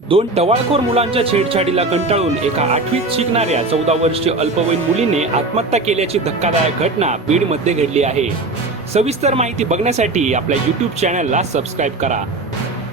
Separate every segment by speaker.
Speaker 1: दोन टवाळखोर मुलांच्या छेडछाडीला कंटाळून एका आठवीत शिकणाऱ्या चौदा वर्षीय अल्पवयीन मुलीने आत्महत्या केल्याची धक्कादायक घटना बीडमध्ये घडली आहे. सविस्तर माहिती बघण्यासाठी आपल्या युट्यूब चॅनलला सबस्क्राईब करा.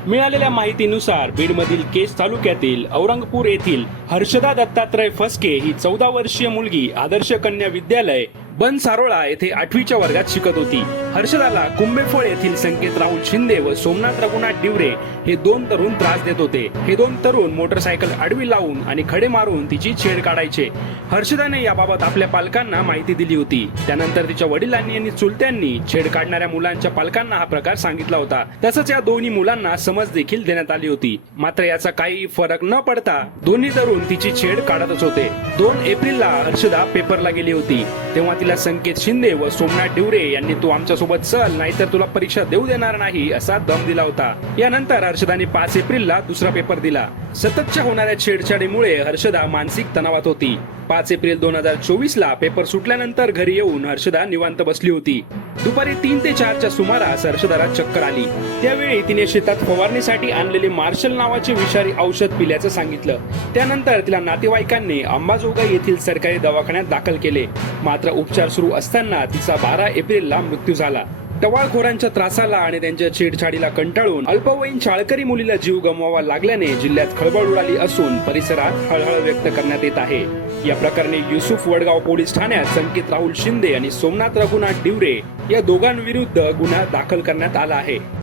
Speaker 1: मिळालेल्या माहितीनुसार बीडमधील केस तालुक्यातील औरंगपूर येथील हर्षदा दत्तात्रय फसके ही चौदा वर्षीय मुलगी आदर्श कन्या विद्यालय बन सारोळा येथे आठवीच्या वर्गात शिकत होती. हर्षदाला कुंभेफळ येथील संकेत राहुल शिंदे व सोमनाथ रघुनाथ डिवरे हे दोन तरुण त्रास देत होते. हे दोन तरुण मोटरसायकल आडवी लावून आणि खडे मारून तिची छेड काढायचे. हर्षदाने याबाबत आपल्या पालकांना माहिती दिली होती. त्यानंतर तिच्या वडिलांनी आणि चुलत्यांनी छेड काढणाऱ्या मुलांच्या पालकांना हा प्रकार सांगितला होता. तसंच या दोन्ही मुलांना समज देखील देण्यात आली होती. मात्र याचा काही फरक न पडता दोन्ही तरुण तिची छेड काढतच होते. दोन एप्रिलला हर्षदा पेपरला गेली होती. तेव्हा सुरुवातीला संकेत शिंदे व सोमनाथ डिवरे यांनी तू आमच्यासोबत चल नाहीतर तुला परीक्षा देऊ देणार नाही असा दम दिला होता. यानंतर हर्षदाने पाच एप्रिलला दुसरा पेपर दिला. सततच्या होणाऱ्या छेडछाडीमुळे हर्षदा मानसिक तणावात होती. पाच एप्रिल दोन हजार चोवीस ला पेपर सुटल्यानंतर घरी येऊन हर्षदा निवांत बसली होती. दुपारी तीन ते चारच्या सुमारास हर्षदाला चक्कर आली. त्यावेळी तिने शेतात फवारणीसाठी आणलेले मार्शल नावाचे विषारी औषध पिल्याचं सांगितलं. त्यानंतर तिला नातेवाईकांनी अंबाजोगाई येथील सरकारी दवाखान्यात दाखल केले. मात्र उपचार सुरू असताना तिचा बारा एप्रिलला मृत्यू झाला. टवाळखोरांच्या त्रासाला आणि त्यांच्या छेडछाडीला कंटाळून अल्पवयीन शाळकरी मुलीला जीव गमवावा लागल्याने जिल्ह्यात खळबळ उडाली असून परिसरात हळहळ व्यक्त करण्यात येत आहे. या प्रकरणी युसुफ वडगाव पोलीस ठाण्यात संकेत राहुल शिंदे आणि सोमनाथ रघुनाथ डिवरे या दोघांविरुद्ध गुन्हा दाखल करण्यात आला आहे.